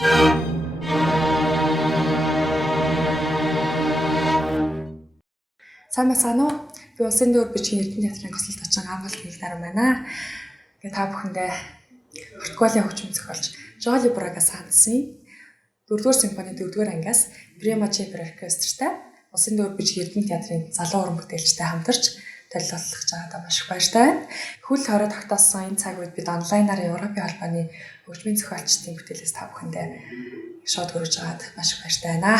Сайн байна уу? Би Улсын дэвтэр бичгийн Эрдэнэ театрын консульт очин Амгалт Нийлдаар байна. Ингээ та бүхэндээ Португалийн хөгжим зохиолч Жоли Брагас хандсан 4-р симфони 4-р ангиас Prima Chamber оркестртай Улсын дэвтэр бичгийн Эрдэнэ театрын залуу уран бүтээлчтэй хамтарч толилолцох байгаадаа маш их баяртай байна. Хөл хорой тогтоосон энэ цаг үед бид онлайнаар Европын холбооны хөгжмийн зохиолчдын бүтээлээс та бүхэндээ шууд хүргэж байгаад маш их баяртай байна.